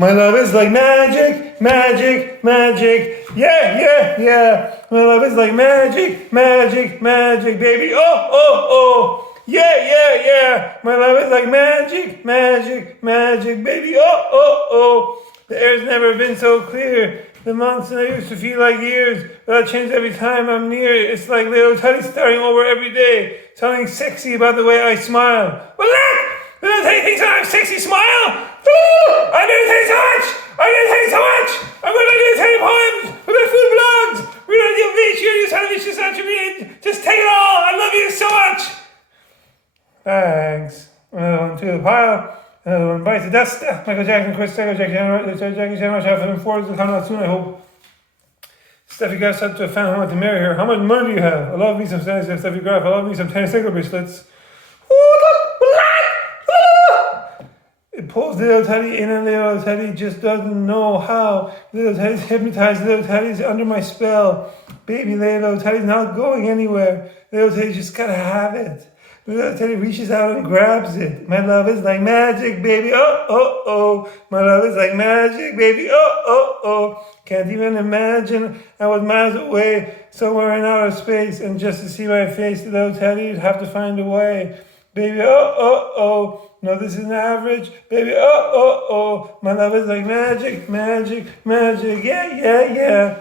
My love is like magic, magic, magic. Yeah, yeah, yeah. My love is like magic, magic, magic, baby. Oh, oh, oh. Yeah, yeah, yeah. My love is like magic, magic, magic, baby. Oh, oh, oh. The air's never been so clear. The months and I used to feel like years, but that changed every time I'm near. It's like little Teddy starting over every day. Something sexy about the way I smile. Well, look! Little Teddy thinks I have a sexy smile. I didn't say so much! I didn't say so much! I'm going to do Teddy poems! We're going to food blogs! We're going to do videos, television, social media. Just take it all! I love you so much! Thanks. Another one to the pile. Another one bites the dust. Michael Jackson, Chris Stecker, Jackie Chan, Rush out for them forwards will come out soon, I hope. Steffi Graff said to a fan who wanted to marry her. How much money do you have? I love me some Steffi Graff. I love me some tennis sticker bracelets. It pulls little Teddy in and little Teddy just doesn't know how. Little Teddy's hypnotized, little Teddy's under my spell. Baby little Teddy's not going anywhere. Little Teddy just gotta have it. Little Teddy reaches out and grabs it. My love is like magic, baby. Oh, oh, oh. My love is like magic, baby. Oh, oh, oh. Can't even imagine I was miles away, somewhere in outer space, and just to see my face, little Teddy'd have to find a way. Baby, oh, oh, oh. No, this isn't average. Baby, oh, oh, oh. My love is like magic, magic, magic. Yeah, yeah, yeah.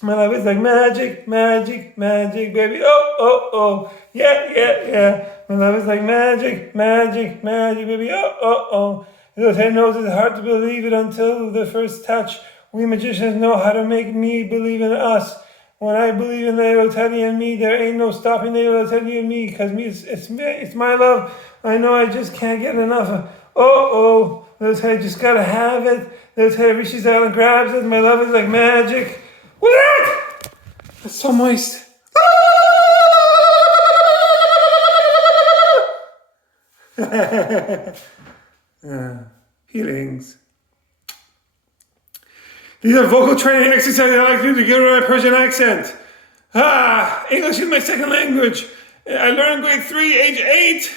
My love is like magic, magic, magic, baby. Oh, oh, oh. Yeah, yeah, yeah. My love is like magic, magic, magic, baby. Oh, oh, oh. Little Teddy knows it's hard to believe it until the first touch. We magicians know how to make me believe in us. When I believe in little Teddy and me, there ain't no stopping little Teddy and me. Because me, it's my love. I know I just can't get enough of. Oh, oh. Little Teddy just gotta have it. Little Teddy reaches out and grabs it. My love is like magic. What? That's so moist. Feelings. These are vocal training exercises I like to do to get rid of my Persian accent. English is my second language. I learned grade 3, age 8.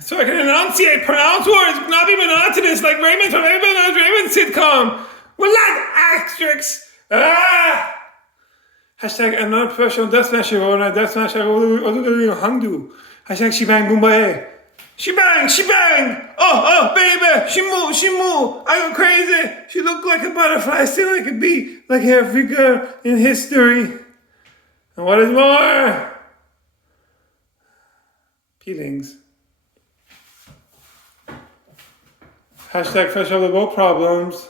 So I can enunciate, pronounce words, not be monotonous like Raymond from Raymond's sitcom. Well, that asterisks. Hashtag I'm not a professional death smasher or not death smasher. Hangdu. Hashtag shebang boombaye. Shebang, shebang. Oh, baby. She moved. I go crazy. She looked like a butterfly, still like a bee, like every girl in history. And what is more? Feelings. Hashtag fresh off the boat problems.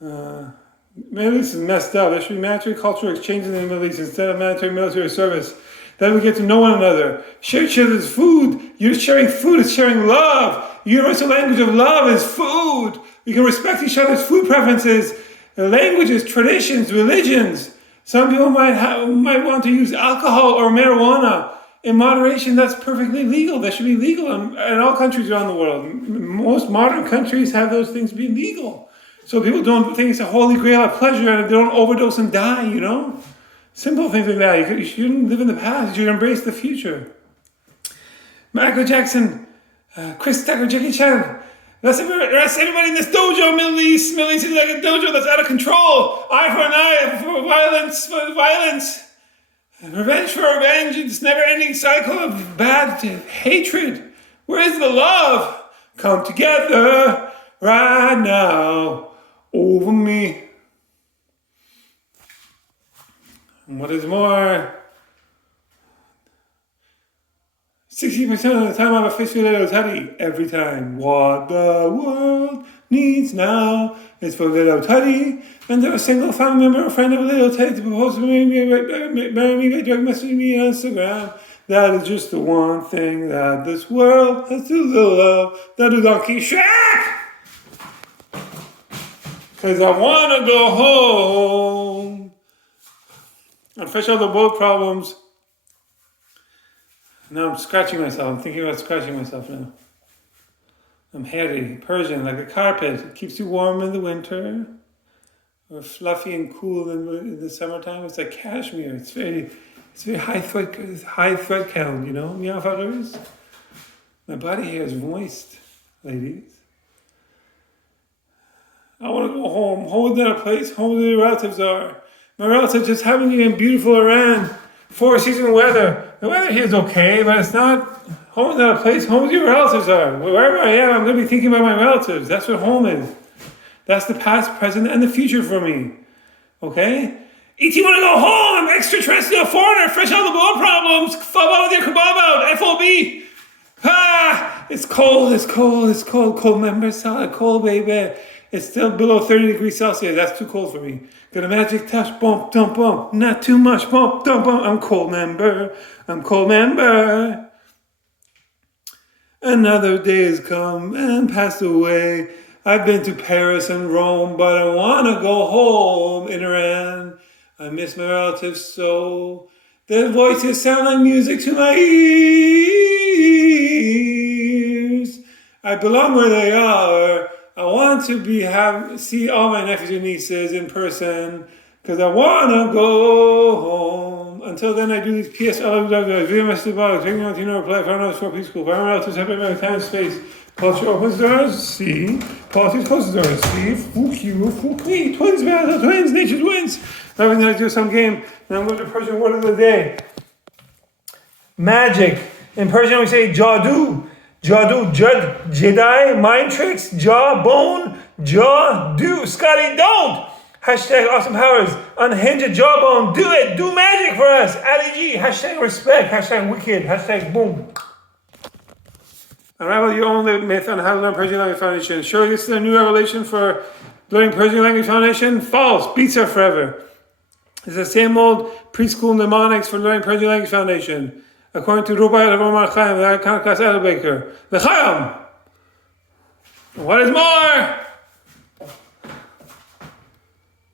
Middle East is messed up. There should be military cultural exchanges in the Middle East instead of military service. Then we get to know one another. Share each other's food. You're sharing food is sharing love. Universal language of love is food. We can respect each other's food preferences, languages, traditions, religions. Some people might want to use alcohol or marijuana. In moderation, that's perfectly legal. That should be legal in all countries around the world. Most modern countries have those things be legal. So people don't think it's a holy grail of pleasure and they don't overdose and die, you know? Simple things like that. You shouldn't live in the past. You should embrace the future. Michael Jackson, Chris Stecker, Jackie Chan. That's everybody in this dojo. Middle East is like a dojo that's out of control. Eye for an eye, for violence. Revenge for revenge. It's never-ending cycle of bad hatred. Where is the love? Come together right now over me. And what is more, 60% of the time I'm a fish with little Teddy. Every time. What the world needs now is for little Teddy. And they're a single family member or friend of little Teddy to propose to marry me by direct messaging me on Instagram. That is just the one thing that this world has to love. That is Donkey Shrek! Cause I wanna go home. I'm fresh out of the boat problems. Now I'm scratching myself. I'm thinking about scratching myself now. I'm hairy, Persian, like a carpet. It keeps you warm in the winter. Or fluffy and cool in the summertime. It's like cashmere. It's very high thread count, you know? Meow fuckers. My body hair is moist, ladies. I want to go home. Home is not a place. Home is where your relatives are. My relatives just happen to be in beautiful Iran. 4-season weather. The weather here is okay, but it's not. Home is not a place. Home is where your relatives are. Wherever I am, I'm going to be thinking about my relatives. That's what home is. That's the past, present, and the future for me. Okay? E.T. want to go home. I'm extraterrestrial foreigner. Fresh out of the ball problems. Fob out with your kabob out. FOB. Ah! It's cold. It's cold. It's cold. Cold member. Solid cold, baby. It's still below 30 degrees Celsius. That's too cold for me. Got a magic touch. Bump, dump, bump. Not too much. Bump, dump, bump. I'm cold member. I'm cold member. Another day has come and passed away. I've been to Paris and Rome, but I want to go home in Iran. I miss my relatives so. Their voices sound like music to my ears. I belong where they are. I want to see all my nephews and nieces in person because I want to go home. Until then, I do these PS. Video message box. Taking out, reply. Find out for preschool. Find out to separate my time and space. Culture opens doors. See. Politics closes doors. See. Fook you. Fook me. Twins battle. Twins. Nature wins. Everything I do some game. And I'm going to Persian word of the day. Magic. In Persian, we say jadoo. Jadoo, Jedi, mind tricks, jaw, bone, jaw, do. Scotty, don't. Hashtag awesome powers. Unhinge a jawbone. Do it. Do magic for us. Ali G. Hashtag respect. Hashtag wicked. Hashtag boom. Unravel your own myth on how to learn Persian language foundation. Surely this is a new revelation for learning Persian language foundation. False. Beats are forever. It's the same old preschool mnemonics for learning Persian language foundation. According to Rubai of Omar Chaim, the iconic class Baker. L'chaim! What is more?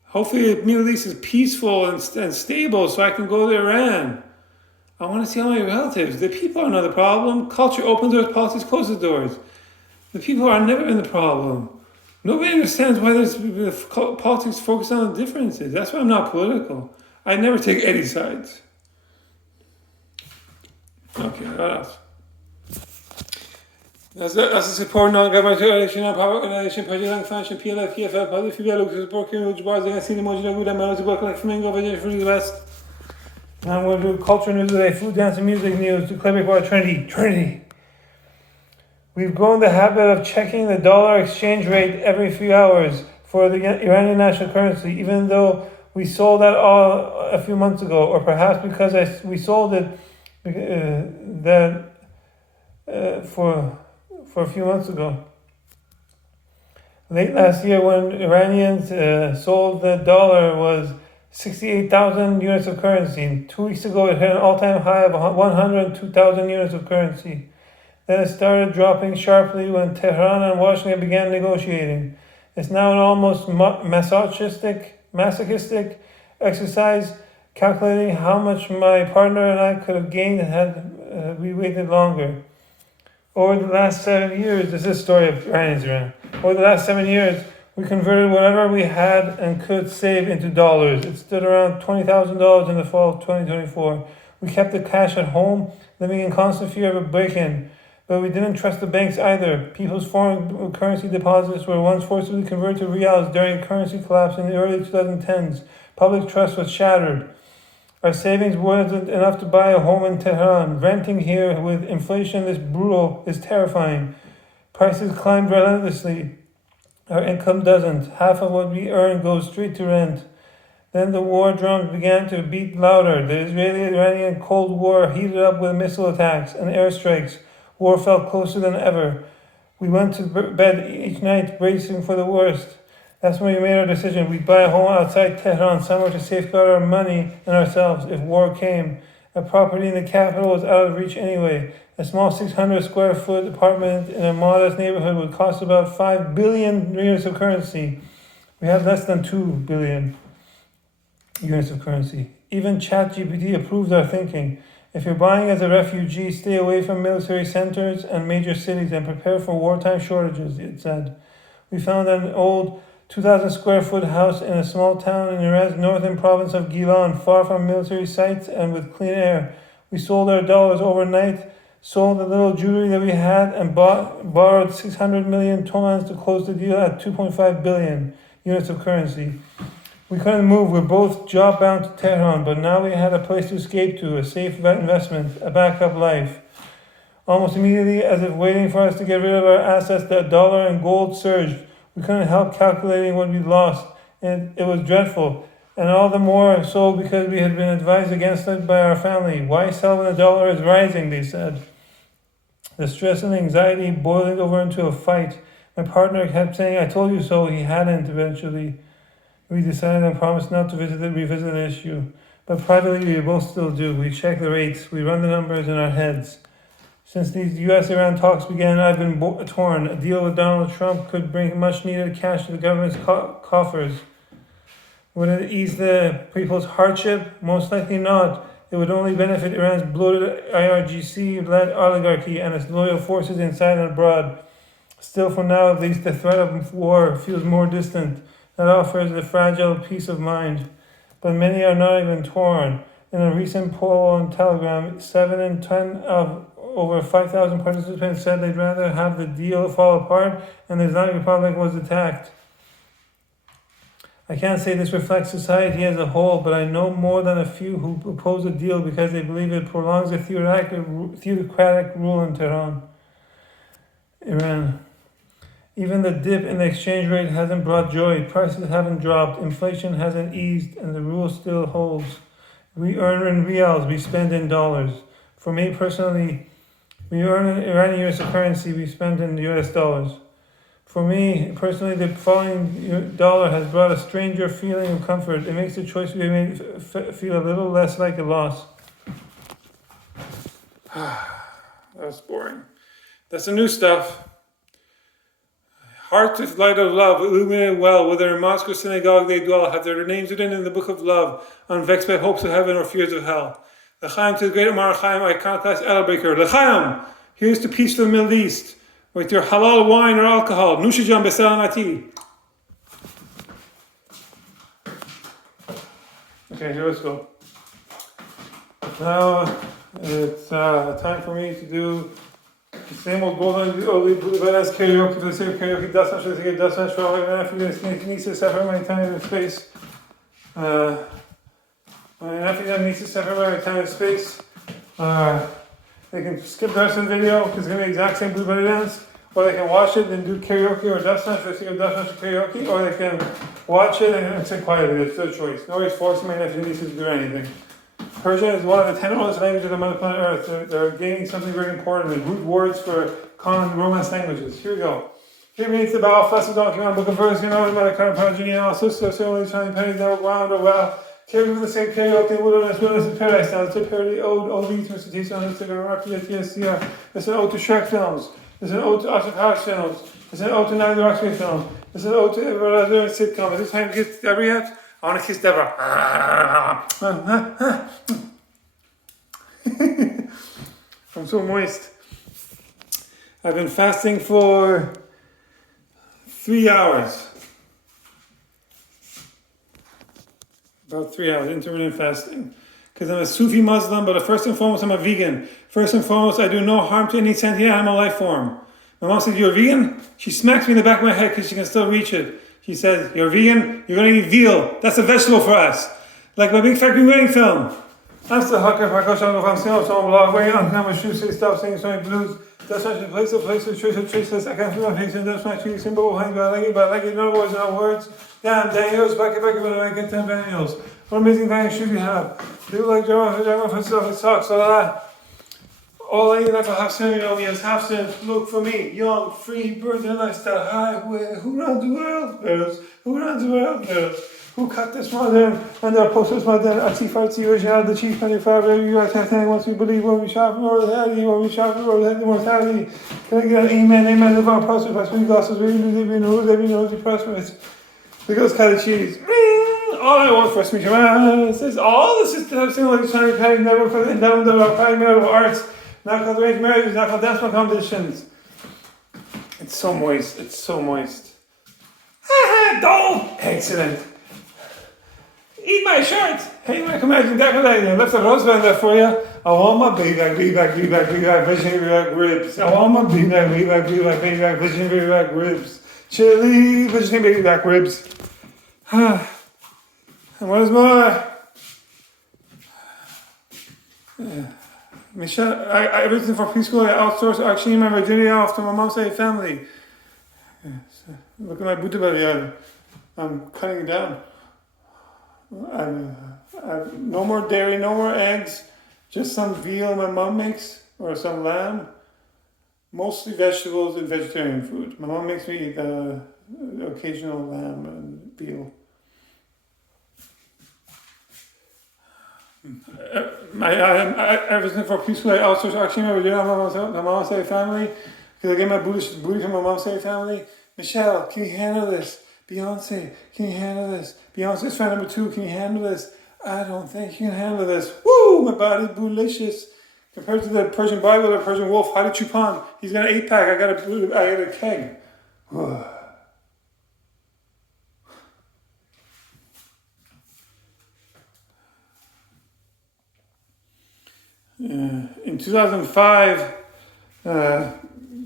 Hopefully the Middle East is peaceful and stable so I can go to Iran. I want to see all my relatives. The people are not the problem. Culture opens doors, politics closes doors. The people are never been the problem. Nobody understands why there's politics focused on the differences. That's why I'm not political. I never take any sides. Okay, what else? Das ist Support non-governmental organization, President Function, PLF, PFL, Public Fibia, Lucas, Support, Community Bars, and City Mojo, Good, and to work like Flamingo, Virginia, for the West. Now I'm going to do culture news today, food, dance, and music news to Quebec Bar Trinity. We've grown the habit of checking the dollar exchange rate every few hours for the Iranian national currency, even though we sold that all a few months ago, or perhaps because we sold it for a few months ago. Late last year, when Iranians sold the dollar, was 68,000 units of currency. 2 weeks ago, it hit an all-time high of 102,000 units of currency. Then it started dropping sharply when Tehran and Washington began negotiating. It's now an almost masochistic exercise calculating how much my partner and I could have gained had we waited longer. Over the last 7 years, this is the story of Iran. Over the last 7 years, we converted whatever we had and could save into dollars. It stood around $20,000 in the fall of 2024. We kept the cash at home, living in constant fear of a break-in. But we didn't trust the banks either. People's foreign currency deposits were once forcibly converted to reals during currency collapse in the early 2010s. Public trust was shattered. Our savings wasn't enough to buy a home in Tehran. Renting here with inflation this brutal is terrifying. Prices climbed relentlessly. Our income doesn't. Half of what we earn goes straight to rent. Then the war drums began to beat louder. The Israeli-Iranian Cold War heated up with missile attacks and airstrikes. War felt closer than ever. We went to bed each night bracing for the worst. That's when we made our decision. We'd buy a home outside Tehran, somewhere to safeguard our money and ourselves if war came. A property in the capital was out of reach anyway. A small 600 square foot apartment in a modest neighborhood would cost about 5 billion units of currency. We have less than 2 billion units of currency. Even ChatGPT approved our thinking. If you're buying as a refugee, stay away from military centers and major cities and prepare for wartime shortages, it said. We found an old 2,000 square foot house in a small town in Iran's northern province of Gilan, far from military sites and with clean air. We sold our dollars overnight sold the little jewelry that we had, and borrowed 600 million tomans to close the deal at 2.5 billion units of currency. We couldn't move. We're both job-bound to Tehran, but now we had a place to escape to, a safe investment, a backup life. Almost immediately, as if waiting for us to get rid of our assets, the dollar and gold surged. We couldn't help calculating what we'd lost, and it was dreadful. And all the more so because we had been advised against it by our family. Why sell when the dollar is rising, they said. The stress and anxiety boiling over into a fight. My partner kept saying, I told you so. He hadn't eventually. We decided and promised not to revisit the issue. But privately, we both still do. We check the rates. We run the numbers in our heads. Since these U.S.-Iran talks began, I've been torn. A deal with Donald Trump could bring much-needed cash to the government's coffers. Would it ease the people's hardship? Most likely not. It would only benefit Iran's bloated IRGC-led oligarchy and its loyal forces inside and abroad. Still, for now, at least, the threat of war feels more distant. That offers a fragile peace of mind. But many are not even torn. In a recent poll on Telegram, 7 in 10 of over 5,000 participants said they'd rather have the deal fall apart and the Islamic Republic was attacked. I can't say this reflects society as a whole, but I know more than a few who oppose the deal because they believe it prolongs a theocratic rule in Iran. Even the dip in the exchange rate hasn't brought joy. Prices haven't dropped. Inflation hasn't eased, and the rule still holds. We earn in rials. We spend in dollars. For me personally, we earn in Iranian US currency. We spend in US dollars. For me personally, the falling dollar has brought a stranger feeling of comfort. It makes the choice we made feel a little less like a loss. That's boring. That's the new stuff. Heart is light of love, illuminated well, whether in mosque or synagogue they dwell, have their names written in the book of love, unvexed by hopes of heaven or fears of hell. L'chaim to the great Amar Chaim, iconoclast Elbreaker. L'chaim! Here's to peace for the Middle East, with your halal wine or alcohol. Nushijam besalamati. Okay, here let's go. Now it's time for me to do the same old golden badass karaoke for the sake of karaoke. That's not sure to get that's not sure. I'm going to need to separate my time and space. My nephew needs to separate my time and space. They can skip the rest of the video because it's going to be the exact same Blue Belly dance, or they can watch it and do karaoke or dust dance for the sake of dust dance or karaoke, or they can watch it and sit quietly. It's their choice. Nobody's forcing my nephew and nieces to do anything. Persian is one of the 10 oldest languages on the planet Earth. They're gaining something very important, the root words for common Romance languages. Here we go. Here means the bow, festival, donkey, book of verse, mother, kind of progeny, also, so only tiny pennies, never ground, or wow. Carry with the same karaoke, wilderness, and paradise. Now, it's a parody ode to Mr. T. on Instagram, RPSTSCR. It's an ode to Shrek films. It's an ode to Oscar Harris films. It's an ode to Nine of the Roxbury films. It's an ode to every sitcom. Is this time to kiss Deborah yet? I want to kiss Deborah. I'm so moist. I've been fasting for 3 hours. About 3 hours, intermittent fasting. Because I'm a Sufi Muslim, but first and foremost, I'm a vegan. First and foremost, I do no harm to any sentient animal life form. My mom said, you're vegan? She smacks me in the back of my head because she can still reach it. She says, you're vegan? You're going to eat veal. That's a vegetable for us. Like my big fat green wedding film. I'm still Hucker, I'm still on some blog, waiting on camera, shoes, say stop singing so many blues. That's not place of traceless. I can't feel my face, and that's my tree symbol behind, but I like it, no words, no words. Damn, Daniels, back when I get 10 Daniels. What amazing Daniels shoes you have. Do like German for stuff, it sucks, so that. All I need like a half cent, yes, half cent. Look for me, young, free, bird and lifestyle highway. Who runs the world, girls? Who runs the world, girls? Who cut this modern and their posters modern artsy-fartsy original, the chief manufacturer, you guys can't once we believe when we shop for mortality, when we shop for mortality. Can I get an amen, live on prosperous, by sweet glasses, really knows, every knows, prosperous. The girls cut the cheese. All I want for sweet is all the sisters have seen like shiny penny, never for the endowment of our primary arts, not called arranged marriages, not called dance competitions. It's so moist, it's so moist. Doll! Excellent. Eat my shirt! Hey, my commanding decorator, I left a rosebud there for you. I want my baby back vegetarian ribs. I want my baby back vegetarian ribs. Chili vegetarian baby back ribs. And what is more? Michelle, I everything for preschool I outsourced actually my virginity off to my mom's side family. Look at my booty belly. I'm cutting it down. No more dairy, no more eggs, just some veal my mom makes or some lamb. Mostly vegetables and vegetarian food. My mom makes me eat the occasional lamb and veal. Everything for preschool I outsourced actually my mom's side family because I get my booty from my mom's side family. Michelle, can you handle this? Beyonce, can you handle this? Beyonce's fan number 2, can you handle this? I don't think you can handle this. Woo, my body's boolicious. Compared to the Persian Bible or Persian wolf, how did you pond? He's got an 8-pack, I got a keg. In 2005,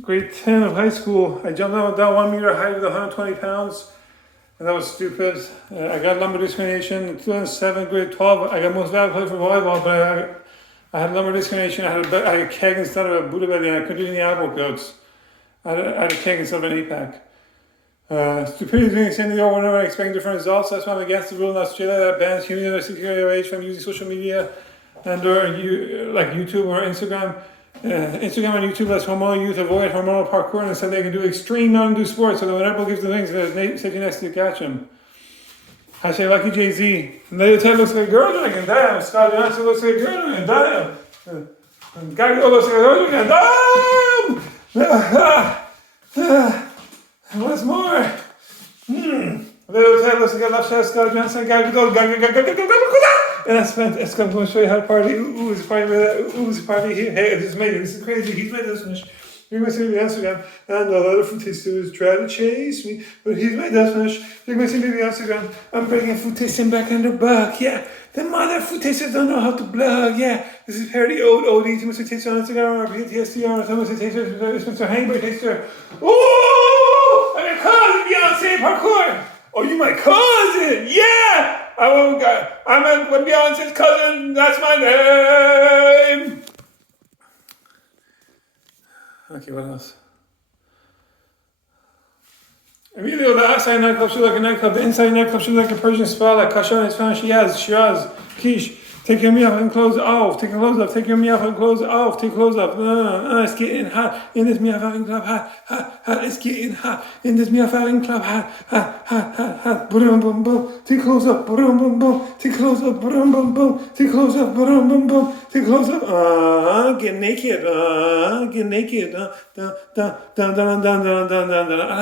grade 10 of high school, I jumped down 1 meter high with 120 pounds. And that was stupid. I got lumbar discrimination. In 2007, grade 12, I got most valuable player for volleyball, but I had lumbar discrimination. I had a keg instead of a Buddha belly, and I couldn't do any ab workouts. I had a keg instead of an 8-pack. Stupidity is doing the same thing over and over, expecting different results. That's why I'm against the rule in Australia that bans human under 60 years of age from using social media and or like YouTube or Instagram. Instagram and YouTube lets hormonal youth avoid hormonal parkour and instead they can do extreme non-do sports so that when everyone gives the wings, there's safety next to catch them. I say lucky Jay-Z. And the other looks like a girl doing it, damn. Scott Johnson looks like a girl doing it, damn. And Gary looks like a girl doing it, damn. And what's more? The other looks like a left side Scott Johnson, Gary go. And I'm going to show you how to party. Ooh, it's a party with that. Ooh, it's a party here. Hey, this is amazing. This is crazy. He's made this finish. You're going to see me on Instagram. And a lot of fruitisters try to chase me. But he's made this finish. You're going to see me on Instagram. I'm bringing fruitism back on the buck. Yeah. The mother fruitisters don't know how to blog. Yeah. This is parody OD to Mr. Taster on Instagram or PTSD or Mr. Taster. It's Mr. Hangboy Taster. Ooh! I'm your cousin, Beyonce parkour. Oh, you my cousin. Yeah. I'm Beyonce's cousin, that's my name! Okay, what else? Immediately, the outside nightclub should look like a nightclub, the inside nightclub should look like a Persian spa, like Kashan is found, Shiraz, Kish. Take your me off and clothes off. Take your clothes off. Take your me off and clothes off. Take clothes off. It's getting hot in this me off having club. Hot. It's getting hot in this me off having club. Hot. Boom, boom, boom. Take clothes up. Boom, boom, boom. Take clothes up. Boom, boom, boom. Take clothes up. Boom, boom, boom. Take clothes up. Get naked. Get naked. I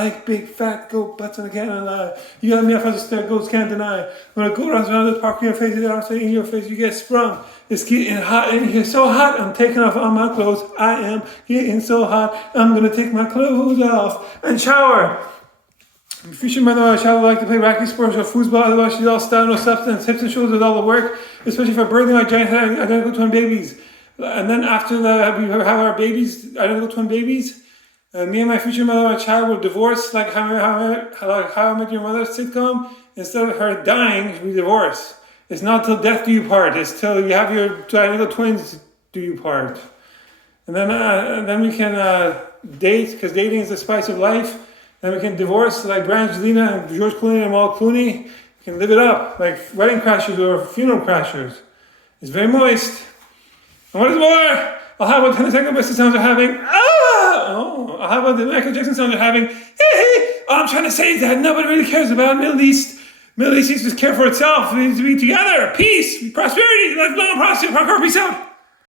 like big fat goat butts on the can't. You got me off as a stare ghosts can't deny. When I go around the park in your face, in your face, you get sprung. It's getting hot in here, so hot. I'm taking off all my clothes. I am getting so hot. I'm gonna take my clothes off and shower. Future mother, my child would like to play racket sports or foosball. Otherwise, she's all style, no substance. Hips and shoulders with all the work, especially for birthing my giant identical twin babies. And then after that, we have our babies, identical twin babies. Me and my future mother, my child will divorce like How I Met Your Mother sitcom. Instead of her dying, we divorce. It's not till death do you part. It's till you have your identical twins do you part. And then we can date, because dating is the spice of life. Then we can divorce like Brangelina and George Clooney and Walt Clooney. We can live it up like wedding crashers or funeral crashers. It's very moist. And what is more? I'll have what the techno best sounds are having. I'll have what the Michael Jackson sounds are having. All I'm trying to say is that nobody really cares about Middle East. Middle East needs to care for itself. We need to be together. Peace, prosperity, lifelong prosperity. Peace out.